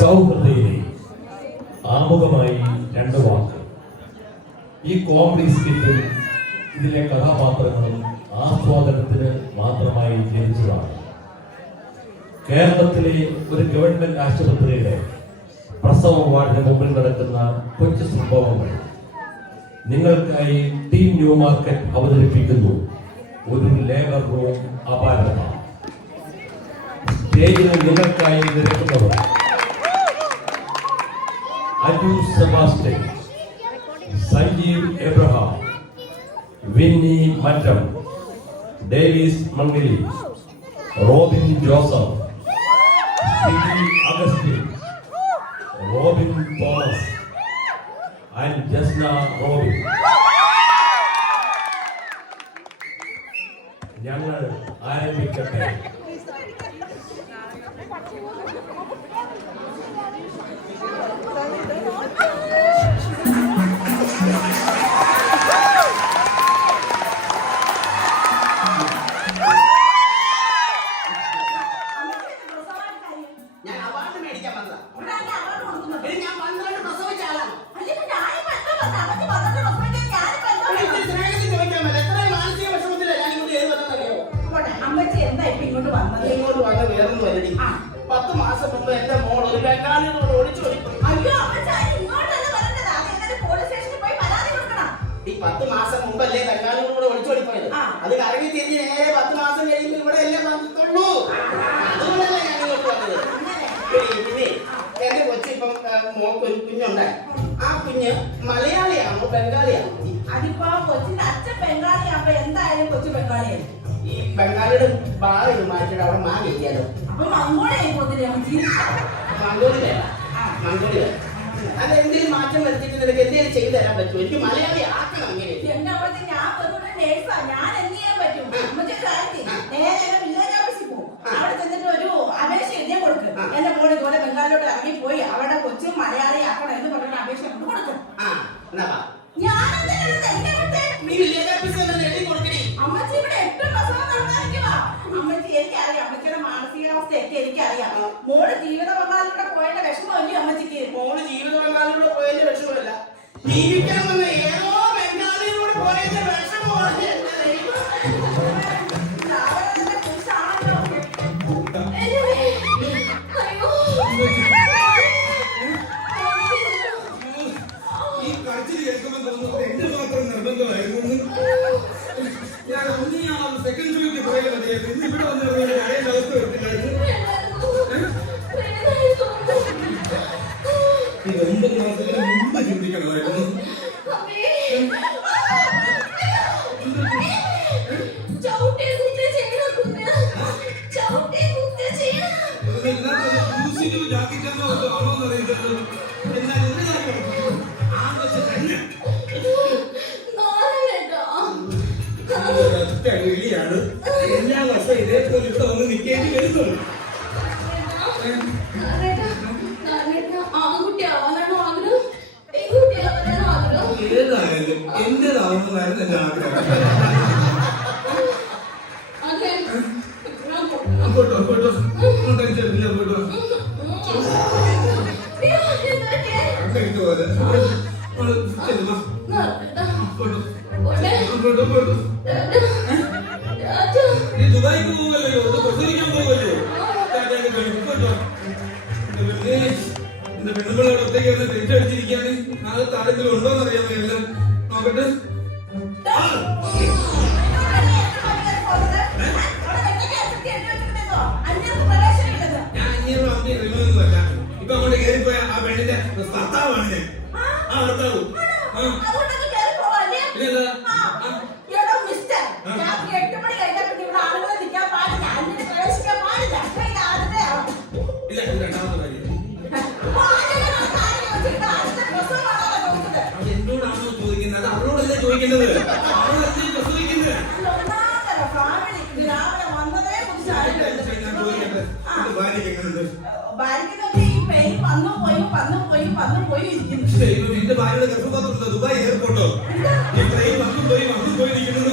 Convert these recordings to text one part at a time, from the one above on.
സൗഹൃദയിലെ ആമുഖമായി രണ്ട് വാക്ക്. ഈ കോമഡി സ്കിറ്റിൽ ഇതിലെ കഥാപാത്രങ്ങളും ആസ്വാദനത്തിന് മാത്രമായി ജനിച്ചതാണ്. കേരളത്തിലെ ഒരു ഗവൺമെന്റ് ആശുപത്രിയുടെ പ്രസവ വാർഡിന് മുമ്പിൽ നടക്കുന്ന കൊച്ചു സംഭവങ്ങൾ നിങ്ങൾക്കായി ടീം ന്യൂ മാർക്കറ്റ് അവതരിപ്പിക്കുന്നു. ഒരു ലേബർ റൂം അപാരത. സ്റ്റേജിൽ നിങ്ങൾക്കായി നിരക്കുന്നവർ അജു സെബാസ്റ്റ്യൻ, സഞ്ജീവ് എബ്രഹാം, വിന്നി മറ്റം, ഡേവിസ് മംഗലി, റോബിൻ ജോസഫ്, സിജി അഗസ്റ്റിൻ, റോബിൻ തോമസ് ആൻഡ് ജസ്ന റോബിൻ. ഞങ്ങൾ ആരംഭിക്കട്ടെ. പത്ത് മാസം മുമ്പ് എന്റെ മോൾ ഒരു ബംഗാളിനോട് ഓടിച്ചു ഈ 10 മാസം മുമ്പല്ലേ ബംഗാളിനോട് ഒളിച്ചോടിപ്പോയത്. അത് കറങ്ങി തിരിഞ്ഞ് നേരെ 10 മാസം കഴിയുമ്പോൾ ഇവിടെ എല്ലാം വന്നിട്ടുള്ളൂ. അതുകൊണ്ടല്ലേ ഞാൻ ഇങ്ങോട്ട് വന്നത്. പിന്നെ എന്റെ കൊച്ചിപ്പം മോക്ക് ഒരു കുഞ്ഞുണ്ടായി. ആ കുഞ്ഞ് മലയാളിയാണോ ബംഗാളിയാണോ? അതിപ്പോ കൊച്ചിന്റെ അച്ഛൻ ബംഗാളിയാകുമ്പോ എന്തായാലും കൊച്ചു ബംഗാളിയായി. ഈ ബംഗാളിയുടെ ബാള് മാറ്റിട്ട് അവിടെ മാ കയറ്റിയാലോ? അപ്പൊ മംഗോളിയായി പോകുന്നില്ലേ? മംഗോളിയല്ല, മംഗോളിയ. അത് എന്തെങ്കിലും മാറ്റം വരുത്തിയിട്ട് നിനക്ക് എന്തെങ്കിലും ചെയ്തു തരാൻ പറ്റുമോ? എനിക്ക് മലയാളി ആക്കണം. അങ്ങനെ എന്റെ അവിടുത്തെ ഞാൻ നേഴ്സാ, ഞാൻ എന്ത് ചെയ്യാൻ പറ്റും? നേരെ വില്ലേജ് ഓഫീസിൽ പോകും. അവിടെ ചെന്നിട്ട് ഒരു അപേക്ഷ എഴുതി കൊടുക്കും. എന്റെ മോള് ഇതുപോലെ ബംഗാളിലോട്ട് ഇറങ്ങി പോയി അവിടെ കൊച്ചു മലയാളി ആക്കണം എന്ന് പറഞ്ഞ അപേക്ഷ കൊണ്ട് കൊടുക്കും. അമ്മച്ചി ഇവിടെ 8 പ്രസവം നടന്നായിരിക്കുവാ. അമ്മച്ചി എനിക്കറിയാം, അമ്മച്ചിയുടെ മാനസികാവസ്ഥയൊക്കെ എനിക്കറിയാം. മോള് ജീവിത പങ്കാളിലൂടെ പോയതിന്റെ വിഷമമല്ലേ അമ്മച്ചിക്ക്? മോള് ജീവിത പങ്കാളിലൂടെ പോയതിന്റെ വിഷമമല്ല, ജീവിക്കാൻ വന്ന ഏതോ ബംഗാളിലൂടെ പോയതിന്റെ വിഷമമാണ്. ഈ കരച്ചിൽ കേൾക്കുമ്പോൾ തോന്നുന്നത് എന്റെ മാത്രം നിർബന്ധമായിരുന്നു. ഞാൻ സെക്കൻഡ് ഷോയ്ക്ക് പോയാൽ മതിയായിരുന്നു. ഇന്ന് ഇവിടെ വന്നിരുന്ന കരയുടെ അവസ്ഥ വരുത്തില്ലായിരുന്നു. ഈ 9 മാസത്തിന് മുമ്പ് ചിന്തിക്കണമായിരുന്നു. ജാക്കിറ്റെന്നോ ആണോന്ന് അറിയില്ലല്ലോ. എന്നാൽ ഒരു കാര്യം ആ കൊച്ചു തന്നെ ാണ് എല്ലാ വർഷം ഇതേപോലെ ഇവിടെ വന്ന് നിൽക്കേണ്ടി വരുന്നുള്ളൂ. ഏതായാലും എന്റേതാവുന്നതായിരുന്നു എന്റെ ആഗ്രഹം. പോട്ടോ പോട്ടോ ടെൻഷനില്ല, പോട്ടോ അങ്ങനെയിട്ട് പോലെ നീ ദുബായിക്ക് പോവല്ലോ, പ്രസരിക്കാൻ പോവല്ലോ. എന്റെ പെണ്ണുങ്ങളോട് ഒറ്റയ്ക്ക് ടെൻഷൻ അടിച്ചിരിക്കാണ്. നാളത്തെ ആരെങ്കിലും ഉണ്ടോന്ന് അറിയാമോ? എല്ലാം നോക്കട്ടെ. ഞാൻ അന്യനും അമ്മയും റിമൊന്നുമല്ല. ഇപ്പൊ അങ്ങോട്ട് കയറിപ്പോയ ആ പെണ്ണിന്റെ ഭർത്താവാണ് ഞാൻ. ആ ഭർത്താവ് ഇല്ല. രണ്ടാമത്തെ കാര്യം എന്നോടാണോ ചോദിക്കുന്നത്? അവളോടല്ലേ ചോദിക്കുന്നത്? അവളല്ലേ പ്രസവിക്കുന്നത്? എന്റെ ഭാര്യയുടെ ഗർഭപാത്രമുണ്ട് ദുബായ് എയർപോർട്ടോ. ഈ ട്രെയിൻ വന്നു പോയി ഇരിക്കുന്നത്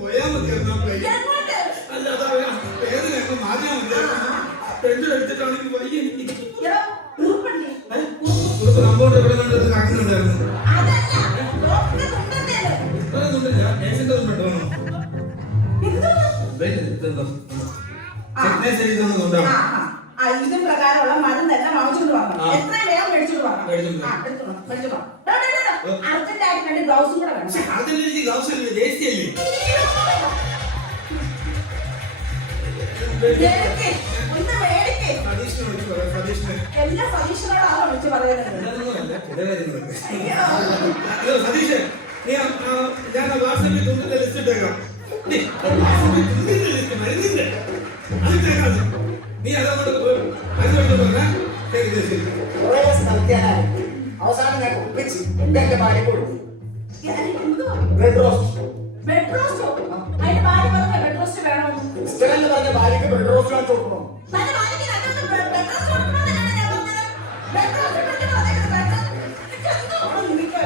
പോയാൽ മതി. അല്ലാതെ വേദന ടെൻഷൻ എടുത്തിട്ടാണ് എനിക്ക് വയ്യ എനിക്ക്. എടാ, ഉറുപ്പല്ലേ? ഒരു കമ്പൗണ്ട് എവിടെ നിന്നൊരു കാക്കുന്നുണ്ടായിരുന്നു. അതല്ല, ഡോക്ടറെ കൊണ്ടുവന്നേല്. അതൊന്നുമില്ല, നേഴ്സിന്റെ ഒന്നും പെട്ടോ എന്തുവാ? ഫിറ്റ്നസ് ചെയ്തൊന്നും കൊണ്ടാണ്. ഇത് പ്രകാരമുള്ള മരുന്നെല്ലാം വാങ്ങിച്ചോണ്ട് വരണം. എത്രയും വേഗം മേടിച്ചോണ്ട് വരണം. മേടിച്ചോണ്ട് ആ, എടുത്തോളാം, മേടിച്ചോണ്ട് വാ. അർജന്റായിട്ട് രണ്ട് ഗ്ലൗസും കൂടെ വേണം. അതിന്റെ ആവശ്യമില്ല, വേസ്റ്റ് അല്ലേ? മേടിക്ക്, ഒന്ന് മേടിക്ക്. സതീഷിനെ വിളിച്ച് പറയാം, സതീഷിനെ. എല്ലാ സതീശനോടാണോ വിളിച്ച് പറയുന്നത്? ഇതൊന്നുമല്ല, ചില കാര്യങ്ങളൊക്കെ. അയ്യോ. ഹലോ സതീഷേ, ഞാൻ വാട്സാപ്പിൽ തുണ്ടിന്റെ ലിസ്റ്റ് ഇട്ടേക്കാം. വാട്സാപ്പിൽ തുണ്ടിന്റെ ലിസ്റ്റ് മരുന്നിന്റെ അത് ഇട്ടേക്കാം. നീ അതങ്ങോട്ട് മരുന്ന് പറഞ്ഞാൽ ശരി ശരി. കുറേ സ്ഥലത്തേനായി അവസാനം ഞാൻ ഒപ്പിച്ച് എന്റെ ഭാര്യ കൊടുത്തു. എന്തുവാ? Bread roast. ബെഡ് റോസ്റ്റോ? അതിന്റെ ഭാര്യ പറഞ്ഞ ബെഡ് റോസ്റ്റ് വേണം. ഇഷ്ടമെന്ന് പറഞ്ഞ ഭാര്യക്ക് ബ്രെഡ് റോസ്റ്റ് വാങ്ങിച്ചു കൊടുക്കണം. തന്റെ ഭാര്യയ്ക്ക് രണ്ടു ബെഡ് റോസ്റ്റ് കൊടുക്കണമെന്നാണ് ഞാൻ പറഞ്ഞത്. ബെഡ് റോസ്റ്റ് പറ്റി പറഞ്ഞേക്കുന്നത് ബെഡ് റോസ്റ്റ്. നിനക്ക്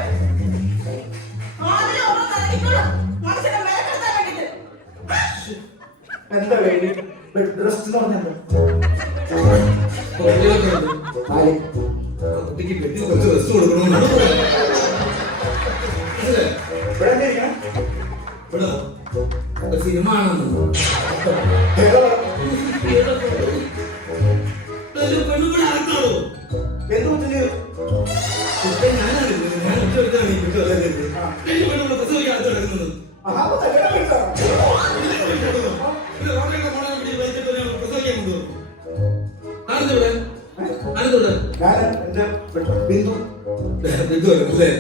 ആദ്യം ഓരോ നൽകിക്കോളും മനുഷ്യനെ മേലെടുത്താൻ വേണ്ടിട്ട്. എന്താ വേണ്ടി ബ്രെഡ് റോസ്റ്റ് എന്ന് പറഞ്ഞത്? കുട്ടിക്ക് പെട്ടി കുറച്ച് റെസ്റ്റ് കൊടുക്കണമെന്നാണ് ഇവിടെ എന്താ ഇരിക്കണം? ഇവിടെ ഒരു സിനിമ ആണെന്ന് പെണ്ണുകൂടെ ആർക്കാണോ എന്ത് കുട്ടിന്? ഞാൻ ഒറ്റെടുത്താണ് ഈ കുട്ടി പെണ്ണുകൂടെ പ്രസവിക്കാൻ അടുത്ത് കിടക്കുന്നത്. ആ, അപ്പൊ കല്യാണം കഴിച്ചോ? പ്രസവിക്കാൻ കൊണ്ടുപോകും. ആണെന്നിവിടെ ആണെന്നിവിടെ ഞാൻ എന്റെ ബിന്ദു ബിന്ദു അല്ലേ?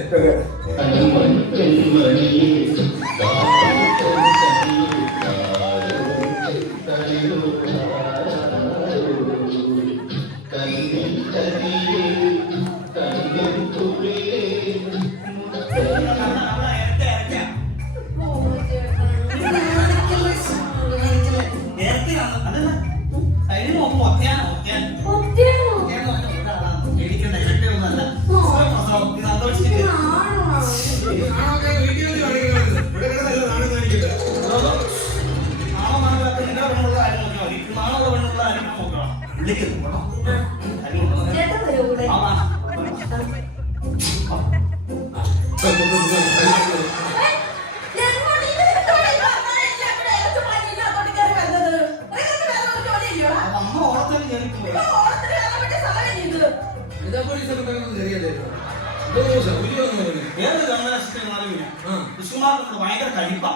ചേട്ടൻ വരൂ കൂടെ. ഭയങ്കര കഴിപ്പാ.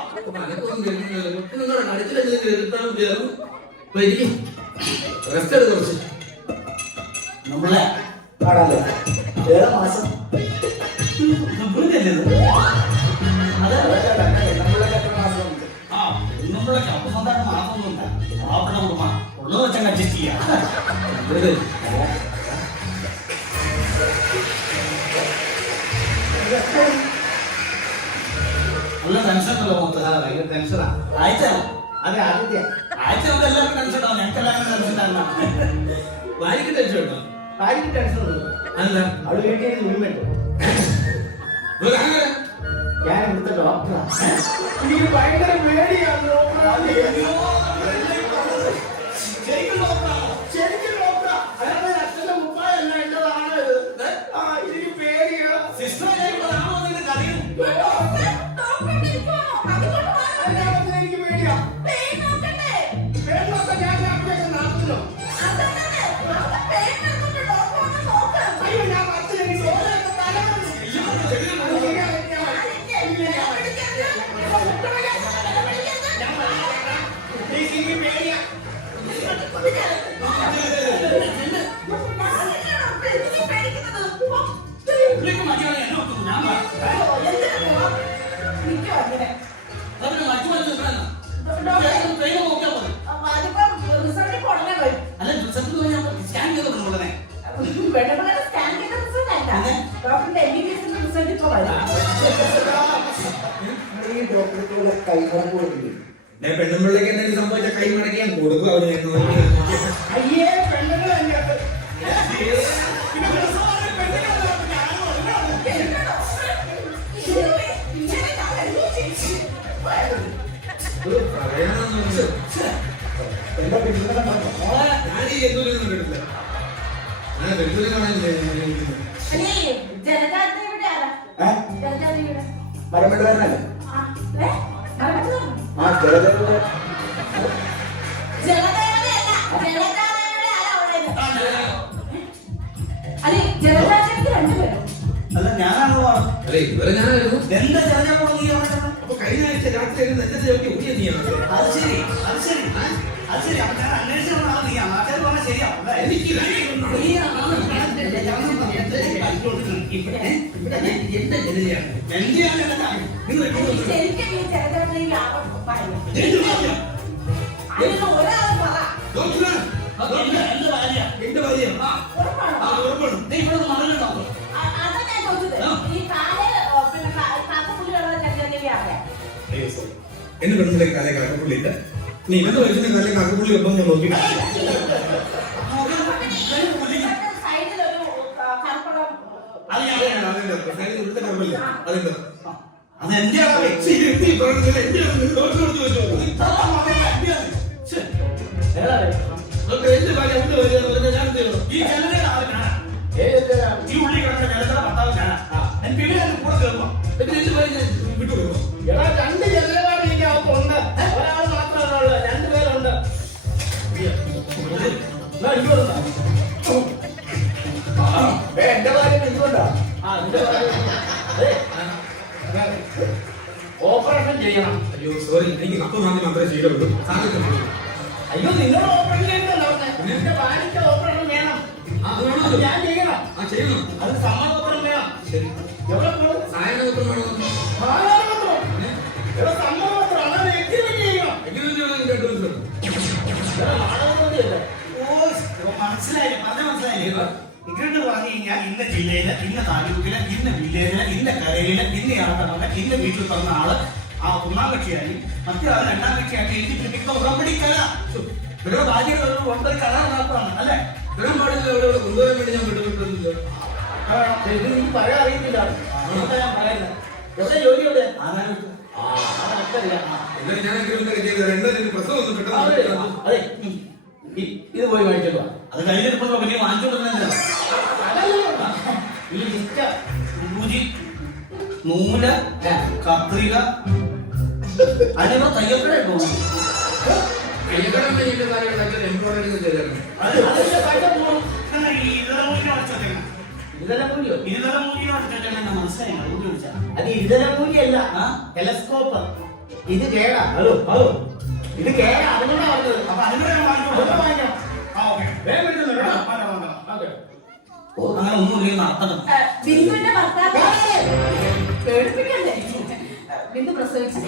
നമ്മളെ ആണല്ലേ ഏറെ മാസം നമ്മളൊക്കെ അപ്പൊ സ്വന്തമായിട്ട് മാസമൊന്നുമില്ല. പാവപ്പെട്ട കുടുംബം ഉള്ളത് വെച്ചാൽ അഡ്ജസ്റ്റ് ചെയ്യാം. നല്ല ടെൻഷൻ ഉണ്ടല്ലോ മൊത്തം. ഭയങ്കര ടെൻഷനാ. ആഴ്ച അതെ ആദ്യത്തെ ആഴ്ച കൊണ്ട് എല്ലാവർക്കും ടെൻഷൻ ഉണ്ടാവും. ഞങ്ങൾക്ക് എല്ലാവർക്കും ടെൻഷൻ ഉണ്ടാവില്ല. ഭാര്യക്ക് ടെൻഷൻ ഉണ്ടോ? ഭാര്യക്ക് ടെൻഷൻ ഉണ്ട്. അല്ല അവള് വീട്ടിൽ ഉണ്ണിമേട്ടു. ഞാൻ ഇവിടുത്തെ ഡോക്ടറാണ്. എനിക്ക് ഭയങ്കര പേടിയാണ് ഡോക്ടറാണ്. ശരിക്കും ഡോക്ടറാണോ? ശരിക്കും ഡോക്ടറാ. അയാളുടെ അച്ഛന്റെ മുപ്പായല്ല എന്റേതാണ് ഇത്. ആ എനിക്ക് പേടിയാ. സിസ്റ്ററാണോ നിന്റെ കഥയും? എനിക്ക് പേടിയാ. പേടിയൊക്കെ ഞാൻ നടത്തുന്നു. അയ്യോ ഞാൻ പത്ത് എനിക്ക് ഓരോക്കെ തലമുറ പെണ്ണുമ്പിള്ളേക്ക് എന്തെങ്കിലും സംഭവിച്ച കൈ മടക്കി ഞാൻ കൊടുക്കും. അവന് അയ്യേ പെണ്ണുങ്ങൾ അതിനകത്ത് പറയാനൊന്നും എന്താ പിന്നെ ഞാൻ ഈ എന്തൊരു കണ്ടിട്ടില്ല. ഞാൻ വെറുതെ കാണാനില്ലേ അല്ലേ ജനജാതി ഇവിടെ ആരാ? ജനജാതി ഇവിടെ മരമെടുക്കാരനല്ലേ? ജലദേവതയല്ല, ജലജാതിയുടെ ആരാ അവിടെ? അല്ലേ ജലജാതിക്ക് രണ്ടുപേരും. അല്ല ഞാനാണോ? അല്ലേ ഇതുവരെ ഞാനായിരുന്നു. എന്താ ജനജാതി നീ അവിടെ? അപ്പൊ കഴിഞ്ഞ ആഴ്ച രാത്രി നെഞ്ചത്തെ ചവിട്ടി ഊരിയ നീയാണ്. അത് ശരി. അപ്പൊ ഞാൻ അന്വേഷിച്ചു നീയാണ്. ആൾക്കാർ പറഞ്ഞാൽ ശരിയാവും. എനിക്ക് ശരിക്കും ഈ ജലജാതിയിൽ ആരോ പറയുന്നു. അതിന് ഒരാൾ പറ. എന്റെ ഭാര്യ ഉറപ്പാണോ? അതാ ഞാൻ ചോദിച്ചത്. ഈ കാല് പിന്നെ കാക്കപ്പുള്ളിയുള്ള ജലജാതി ആരാ? എന്റെ പെണ്ണുമ്പിലേക്ക് കാലേ കാക്കപ്പുള്ളിയില്ല. നീ ഇവന്റെ വയസ്സിന് കാലേ കാക്കപ്പുള്ളി ഒപ്പം ഞാൻ നോക്കി. സൈഡിലൊരു കറുപ്പടം. അതെന്താ അതെന്റെ എന്റെ ഭാര്യ അവന്റെ ഭാര്യ ഞാൻ ഈ ജനതയുടെ ആള് കാണാം. ഈ ഉള്ളി കിടക്കുന്ന ജനതയുടെ ഭർത്താവ് കാണാം. എനിക്ക് ഇവരെ കൂടെ കേൾക്കാം. എന്റെ ഭാര്യ വിട്ടുപോകുമോ? എടാ രണ്ട് ജനതമാർ ഇതിന്റെ അകത്തുണ്ട്. ഒരാൾ മാത്രമേ ഉള്ളൂ. രണ്ടുപേരുണ്ട്. എന്റെ ഭാര്യ എന്തുകൊണ്ടാ? ഓപ്പറേഷൻ ചെയ്യണം. അയ്യോ സോറി, എനിക്ക് കപ്പ മാത്രമേ ശീലമുള്ളൂ. അയ്യോ നിങ്ങൾ ഓപ്പറേഷൻ ചെയ്യണല്ലോ. എന്റെ ഭാര്യയ്ക്ക് ഓപ്പറേഷൻ വേണം. അത് ഞാൻ ചെയ്യണം. ചെയ്യണം. അത് സമ്മതപത്രം വേണം. ശരി. എവിടെ പോകും? സായനപത്രം വേണോ? എവിടെ സമ്മതപത്രം? അല്ലാതെ എഗ്രിമെന്റ് ചെയ്യണം. എഗ്രിമെന്റ് വേണം. എനിക്ക് അഡ്വാൻസ് വേണം. മനസ്സിലായി, പറഞ്ഞ മനസ്സിലായില്ലേ? ഇങ്ങോട്ട് പറഞ്ഞു കഴിഞ്ഞാൽ ഇന്ന ജില്ലയില്, ഇന്ന താലൂക്കില്, ഇന്ന വില്ലേജില്, ഇന്ന കരയില്, ഇന്ന ആൾക്കാരുടെ ഇന്ന വീട്ടിൽ പറഞ്ഞ ആള് ആ ഒന്നാം കക്ഷിയായി, മറ്റേ ആൾ രണ്ടാം കക്ഷിയാക്കി എഴുതി പിടിപ്പിക്കുന്ന ഉടമ്പടിക്കല. ഇവരുടെ ഭാര്യയുടെ ഒരു ഒമ്പത് കരാർ മാത്രമാണ് അല്ലേ? ഇവരും പാടില്ല. ഇവിടെ കൊണ്ടുപോകാൻ വേണ്ടി ഞാൻ വിട്ടുവിട്ടില്ല. ഇത് നീ പറയാൻ അറിയത്തില്ല. ഞാൻ പറയുന്നത് എവിടെ ജോലി എവിടെ? എന്നാലും ഞാൻ എഗ്രിമെന്റ് ചെയ്തത് എന്തായാലും പ്രസവം ഒന്നും പെട്ടെന്ന്. അതെ ഇത് പോയി മേടിച്ചോ. അത് കഴിഞ്ഞിട്ട് വലിയ വാങ്ങിച്ചോണ്ടിരുന്നില്ല. ഈ ലിസ്റ്റ് സൂചി, നൂല്, കത്രിക, അതിനുള്ള തയ്യൽക്കട പോകും. അത് ഇരുതലമൂലിയല്ല, ടെലസ്കോപ്പ്. ഇത് കേടാ. ഹലോ ഹലോ, ഇത് കേടാ. അതുകൊണ്ടാ പറഞ്ഞത്. അപ്പൊ അതിനോട് വാങ്ങിക്കണം. അങ്ങനെ ഒന്നും നടത്തണം. ബിന്ദുവിന്റെ ഭർത്താവ് പേടിപ്പിക്കണ്ടേ? ബിന്ദു പ്രസവിച്ചു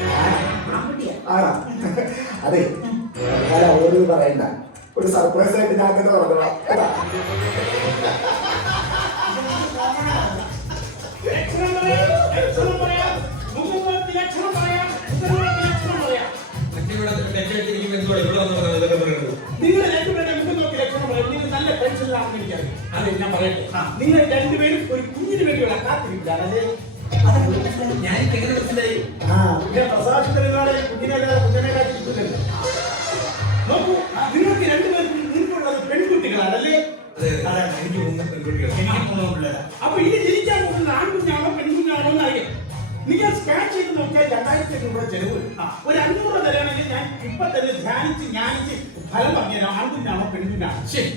ആൺകുട്ടിയാ. അതെ, ഓരോ പറയണ്ട, ഒരു സർപ്രൈസ് ആയിട്ട് ഞാൻ തന്നെ പറഞ്ഞോളാം. നിങ്ങൾ രണ്ടുപേരുടെ മുഖം നോക്കി ലക്ഷണം പറയും. നിങ്ങൾ നല്ല ടെൻഷനിലാണെന്ന് എനിക്കറിയാം. അതെ ഞാൻ പറയട്ടെ, നിങ്ങൾ രണ്ടുപേരും ഒരു കുഞ്ഞിന് വേണ്ടിയുള്ള കാത്തിരിക്കുകയാണ്. അതെ ഞാൻ എങ്ങനെ മനസ്സിലായി? പ്രസാദത്തിനാണ് കുഞ്ഞിനെ കാത്തിരിക്കുന്നത്. നോക്കൂ, നിങ്ങൾക്ക് രണ്ടുപേരും നിങ്ങൾക്കുള്ളത് പെൺകുട്ടികളാണല്ലേ? അതാണ് എനിക്ക് മൂന്ന് പെൺകുട്ടികൾ. അപ്പൊ ഇത് ജനിക്കാൻ പോകുന്ന ആൺകുഞ്ഞാണോ പെൺകുഞ്ഞാണോ എന്നറിയാം. നിങ്ങൾ സ്കാൻ ചെയ്ത് നോക്കിയാൽ 2000 രൂപ ചെലവ്. ഒരു 500 തരാണെങ്കിൽ ഞാൻ ഇപ്പൊ തന്നെ ധ്യാനിച്ച് ഫലം പറഞ്ഞുതരാം. ആൺകുഞ്ഞാണോ പെൺകുഞ്ഞാണോ? ശരി,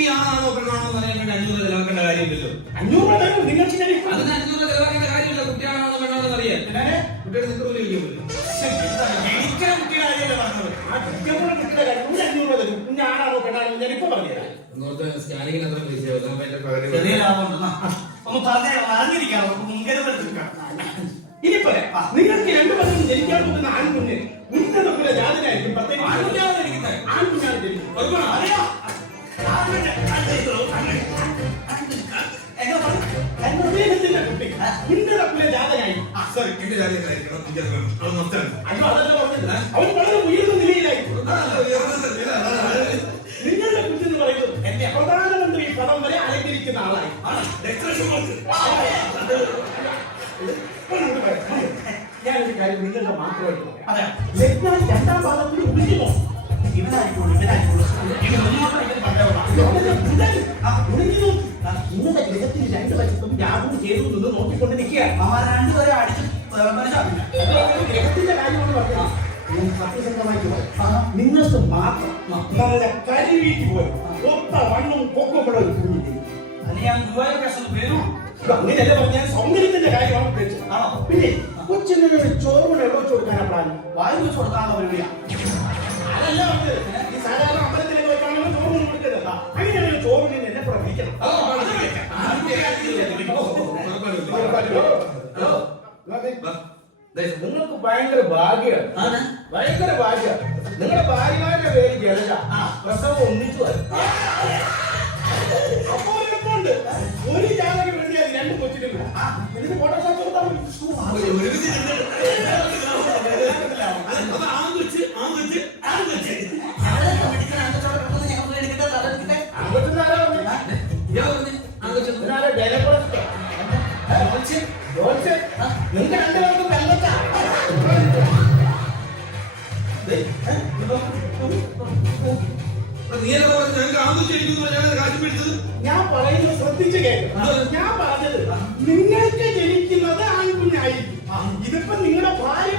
ഈ ആണാണോ പെണ്ണാണോ എന്ന് പറയാൻ വേണ്ടി 500 ചെലവാക്കേണ്ട കാര്യമില്ലല്ലോ. 500 തരും നിങ്ങൾക്ക്. ഞാൻ ഇപ്പൊ അതിന് 500 ചെലവാക്കേണ്ട കാര്യമില്ല. കുട്ടിയാണോ പെണ്ണാണോ എന്നറിയാൻ കുട്ടിയുടെ നിൽക്കുന്നില്ല. ജനിക്കാൻ കുട്ടിയുടെ കാര്യമല്ലേ പറഞ്ഞത്? ആ ജനിക്കുന്ന കുട്ടിയുടെ കാര്യം 500 തരും. കുഞ്ഞാണോ പെണ്ണാണോ ഞാൻ ഇപ്പൊ പറഞ്ഞുതരാം. സ്കാനിങ്ങിന് അത്ര പൈസ ചെറിയ ലാഭമുണ്ട്. ഒന്ന് പറഞ്ഞേ, അറിഞ്ഞിരിക്കാം. മുൻകരുതലെടുക്കാം. ഇനി പറയാം, നിങ്ങൾക്ക് രണ്ടുപേരും ജനിക്കാൻ പോകുന്ന ആൺകുഞ്ഞ് ഉന്നതകുല ജാതനായിരിക്കും. പ്രത്യേകിച്ച് ആൺകുഞ്ഞാണ് ജനിക്കുന്നത്. ആൺകുഞ്ഞാണ് ജനിക്കുന്നത്. അദ്ദേഹത്തിന്റെ കുട്ടി ഉന്നതകുല ജാതനായി. സോറി, എന്റെ ജാതിയായിരിക്കണം. അയ്യോ അതല്ല പറഞ്ഞില്ല. അവൻ വളരെ ഉയർന്ന നിലയിലായിരിക്കും. നിങ്ങളുടെ കുട്ടി എന്ന് പറയുന്നത് എന്റെ പ്രധാനമന്ത്രി പദം വരെ അലങ്കരിക്കുന്ന ആളായി. ഞാനൊരു കാര്യം നിങ്ങളുടെ മാത്രമായിട്ട് പറയാം. ലഗ്നം 2ാം പാദത്തിൽ ഉദിക്കുമോ? ഇവനായിക്കോളൂ. ഇവൻ മുന്നോട്ട് രണ്ടുവശത്തും യാതൊരു ചെയ്തു നിന്ന് നോക്കിക്കൊണ്ട് നിൽക്കുക. രണ്ടുപേരെ അടിച്ച് ഗ്രഹത്തിന്റെ കാര്യമാണ് പറഞ്ഞത്. ഞാൻ സത്യസന്ധമായിട്ട് പറയാം. നിങ്ങൾക്ക് മാത്രം നല്ല കരിവീറ്റ് പോലെ ഒത്ത വണ്ണും പൊക്കമുള്ള ഒരു കുഞ്ഞില്ലേ? ഞാൻ ഗുരുവായൂർ പ്രശ്നം വരും. അങ്ങനെയല്ല പറഞ്ഞ സൗന്ദര്യത്തിന്റെ കാര്യമാണ് ഉദ്ദേശിച്ചത്. പിന്നെ കൊച്ചിനൊരു ചോറുകൊണ്ട് എവിടെ വെച്ച് കൊടുക്കാനാ പ്ലാൻ? വായു വെച്ച് കൊടുക്കാനുള്ള പരിപാടിയാ. അതല്ല പറഞ്ഞത്. ഈ സാധാരണ അമ്പലത്തിലേക്ക് പോയിട്ടാണല്ലോ ചോറ് കൊടുക്കുന്നത്. അങ്ങനെയാണെങ്കിൽ ചോറിന് എന്നെ പ്രവഹിക്കണം. നിങ്ങൾക്ക് ഭയങ്കര ഭാഗ്യമാണ്. ഭയങ്കര ഭാഗ്യം. നിങ്ങളുടെ ഭാര്യമാരുടെ പേര് ജലജ. പ്രസവം ഒന്നിച്ചു വരും. അപ്പോ എളുപ്പമുണ്ട്. ഒരു ജാതകം വേണ്ടിയാൽ രണ്ട് കൊച്ചിട്ടില്ല. ഇതിന് ഫോട്ടോഷോപ്പ് കൊടുത്താൽ മതി. നിങ്ങൾക്ക് രണ്ടുപേർക്കും വെള്ളച്ചാ. ഞാൻ പറയുന്നത് ശ്രദ്ധിച്ച് കേൾക്കും. ഞാൻ പറഞ്ഞത് നിങ്ങൾക്ക് ജനിക്കുന്നത് ആൺകുഞ്ഞായിരിക്കും. ഇതിപ്പോ നിങ്ങളുടെ ഭാര്യ